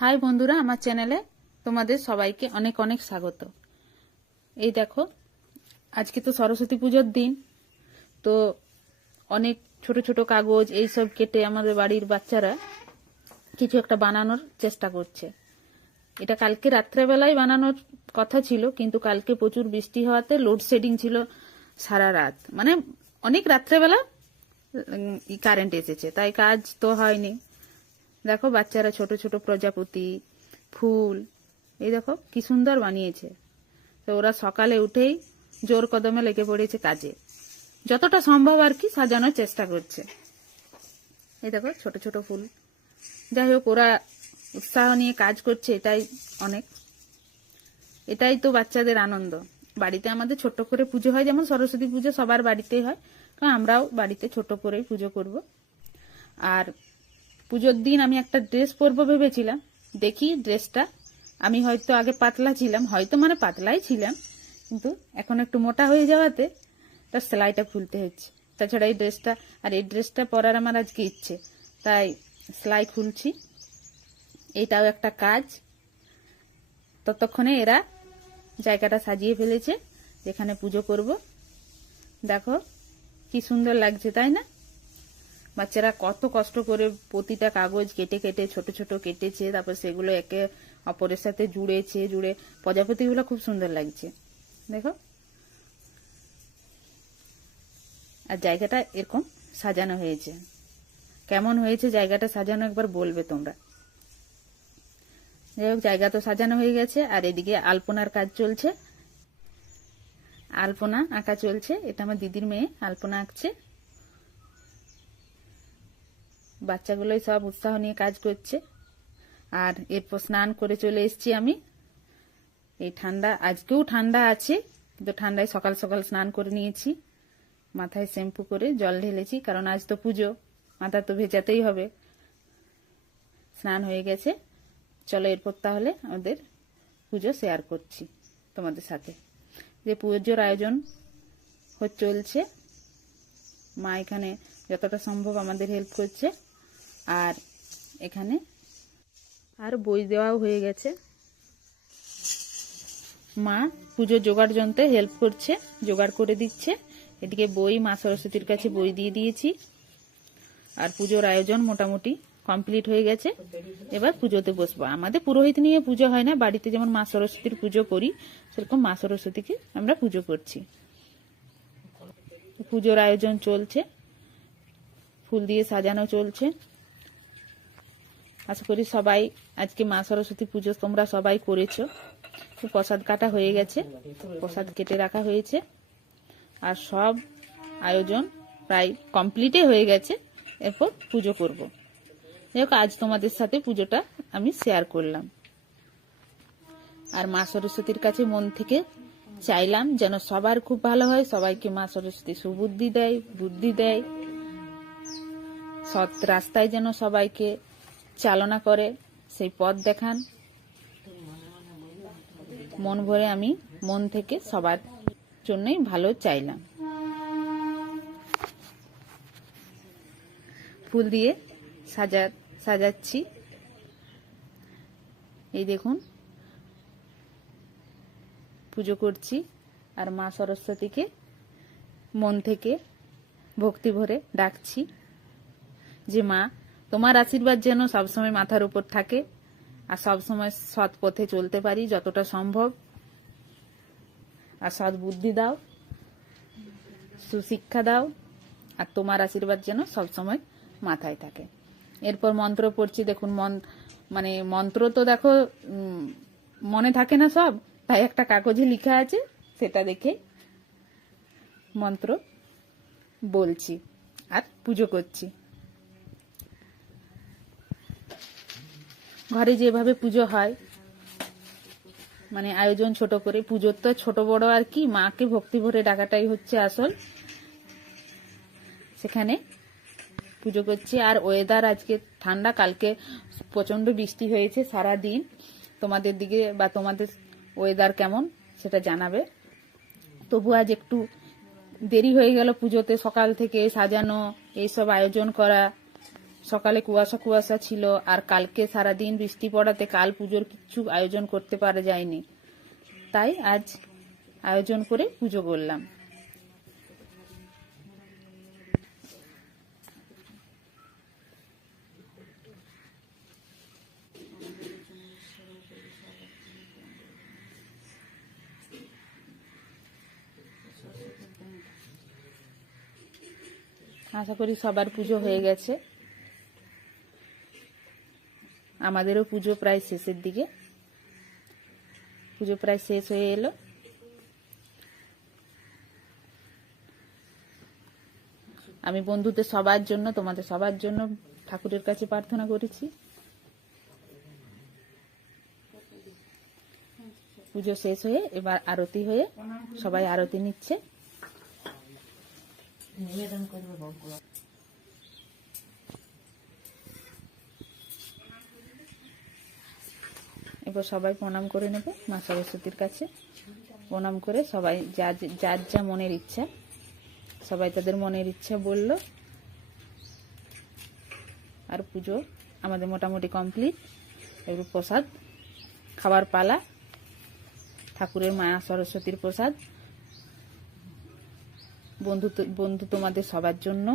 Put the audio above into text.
High বন্ধুরা, আমার চ্যানেলে তোমাদের সবাইকে অনেক অনেক স্বাগত। এই দেখো, আজকে তো সরস্বতী পুজোর দিন, তো অনেক ছোট ছোট কাগজ এইসব কেটে আমাদের বাড়ির বাচ্চারা কিছু একটা বানানোর চেষ্টা করছে। এটা কালকে রাত্রেবেলায় বানানোর কথা ছিল, কিন্তু কালকে প্রচুর বৃষ্টি হওয়াতে লোডশেডিং ছিল সারা রাত, মানে অনেক রাত্রেবেলা কারেন্ট এসেছে, তাই কাজ তো হয়নি। দেখো বাচ্চারা ছোট ছোট প্রজাপতি, ফুল, এই দেখো কি সুন্দর বানিয়েছে। তো ওরা সকালে উঠেই জোর কদমে লেগে পড়েছে কাজে, যতটা সম্ভব আর কি সাজানোর চেষ্টা করছে। এই দেখো ছোট ছোট ফুল। যাই হোক, ওরা উৎসাহ নিয়ে কাজ করছে, এটাই অনেক। এটাই তো বাচ্চাদের আনন্দ। বাড়িতে আমাদের ছোট্ট করে পুজো হয়, যেমন সরস্বতী পুজো সবার বাড়িতেই হয়, তো আমরাও বাড়িতে ছোট করেই পুজো করব। আর পুজোর দিন আমি একটা ড্রেস পরবো ভেবেছিলাম, দেখি ড্রেসটা, আমি হয়তো আগে পাতলা ছিলাম, হয়তো মানে পাতলাই ছিলাম, কিন্তু এখন একটু মোটা হয়ে যাওয়াতে তার সেলাইটা খুলতে হচ্ছে। তাছাড়া এই ড্রেসটা, আর এই ড্রেসটা পরার আমার আজকে ইচ্ছে, তাই সেলাই খুলছি। এইটাও একটা কাজ। ততক্ষণে এরা জায়গাটা সাজিয়ে ফেলেছে যেখানে পুজো করব। দেখো কি সুন্দর লাগছে, তাই না? বাচ্চারা কত কষ্ট করে প্রতিটা কাগজ কেটে কেটে ছোট ছোট কেটেছে, তারপর সেগুলো একে অপরের সাথে জুড়ে প্রজাপতিগুলো খুব সুন্দর লাগছে। দেখো, আর জায়গাটা এরকম সাজানো হয়েছে। কেমন হয়েছে জায়গাটা সাজানো একবার বলবে তোমরা। যাই হোক, জায়গা তো সাজানো হয়ে গেছে, আর এদিকে আলপনার কাজ চলছে। আলপনা আঁকা চলছে। এটা আমার দিদির মেয়ে আলপনা আঁকছে। বাচ্চাগুলোই সব উৎসাহ নিয়ে কাজ করছে। আর এরপর স্নান করে চলে এসেছি আমি। এই ঠান্ডা, আজকেও ঠান্ডা আছে, কিন্তু ঠান্ডায় সকাল সকাল স্নান করে নিয়েছি। মাথায় শ্যাম্পু করে জল ঢেলেছি, কারণ আজ তো পুজো, মাথা তো ভেজাতেই হবে। স্নান হয়ে গেছে। চলো এরপর তাহলে আমাদের পুজো শেয়ার করছি তোমাদের সাথে। যে পুজোর আয়োজন চলছে, মা এখানে যতটা সম্ভব আমাদের হেল্প করছে। আর এখানে আর বই দেওয়াও হয়ে গেছে। মা পুজোর জোগাড় যন্ত্রে হেল্প করছে, জোগাড় করে দিচ্ছে। এদিকে বই, মা সরস্বতীর কাছে বই দিয়ে দিয়েছি। আর পুজোর আয়োজন মোটামুটি কমপ্লিট হয়ে গেছে। এবার পুজোতে বসবো। আমাদের পুরোহিত নিয়ে পুজো হয় না, বাড়িতে যেমন মা সরস্বতীর পুজো করি সেরকম মা সরস্বতীকে আমরা পুজো করছি। পুজোর আয়োজন চলছে, ফুল দিয়ে সাজানো চলছে। আশা করি সবাই আজকে মা সরস্বতী পুজো তোমরা সবাই করেছো। প্রসাদ কাটা হয়ে গেছে, প্রসাদ কেটে রাখা হয়েছে, আর সব আয়োজন প্রায় কমপ্লিটে হয়ে গেছে। এরপর পুজো করব। দেখো, আজ তোমাদের সাথে পুজোটা আমি শেয়ার করলাম। আর মা সরস্বতীর কাছে মন থেকে চাইলাম যেন সবার খুব ভালো হয়, সবাইকে মা সরস্বতী সুবুদ্ধি দেয়, বুদ্ধি দেয়, সৎ রাস্তায় যেন সবাইকে চালনা করে, সেই পথ দেখান। মন ভরে আমি মন থেকে সবার জন্যই ভালো চাইলাম। ফুল দিয়ে সাজাচ্ছি। এই দেখুন, পুজো করছি আর মা সরস্বতীকে মন থেকে ভক্তি ভরে ডাকছি যে মা, তোমার আশীর্বাদ যেন সবসময় মাথার উপর থাকে, আর সবসময় সৎ পথে চলতে পারি যতটা সম্ভব, আর সৎ বুদ্ধি দাও, সুশিক্ষা দাও, আর তোমার আশীর্বাদ যেন সবসময় মাথায় থাকে। এরপর মন্ত্র পড়ছি। দেখুন, মানে মন্ত্র তো দেখো মনে থাকে না সব, তাই একটা কাগজে লেখা আছে, সেটা দেখে মন্ত্র বলছি আর পুজো করছি। ঘরে যেভাবে পুজো হয়, মানে আয়োজন ছোট করে, পুজোর তো ছোট বড় আর কি, মাকে ভক্তি ভরে ডাকাটাই হচ্ছে আসল। সেখানে পুজো করছি। আর ওয়েদার আজকে ঠান্ডা, কালকে প্রচন্ড বৃষ্টি হয়েছে সারা দিন। তোমাদের দিকে বা তোমাদের ওয়েদার কেমন সেটা জানাবে। তবু আজ একটু দেরি হয়ে গেল পুজোতে, সকাল থেকে সাজানো, এইসব আয়োজন করা, সকালে কুয়াশা কুয়াশা ছিল, আর কালকে সারাদিন বৃষ্টি পড়াতে কাল পুজোর কিচ্ছু আয়োজন করতে পারা যায়নি, তাই আজ আয়োজন করে পুজো করলাম। আশা করি সবার পুজো হয়ে গেছে, আমাদেরও পুজো প্রায় শেষের দিকে, পুজো প্রায় শেষ হয়ে এলো। আমি বন্ধুদের সবার জন্য, তোমাদের সবার জন্য ঠাকুরের কাছে প্রার্থনা করেছি। পুজো শেষ হয়ে এবার আরতি হয়ে সবাই আরতি নিচ্ছে। এবার সবাই প্রণাম করে নেবে মা সরস্বতীর কাছে। প্রণাম করে সবাই যার যা মনের ইচ্ছা, সবাই তাদের মনের ইচ্ছা বলল। আর পুজো আমাদের মোটামুটি কমপ্লিট। এবার প্রসাদ খাবার পালা, ঠাকুরের মায়া সরস্বতীর প্রসাদ। বন্ধু তোমাদের সবার জন্য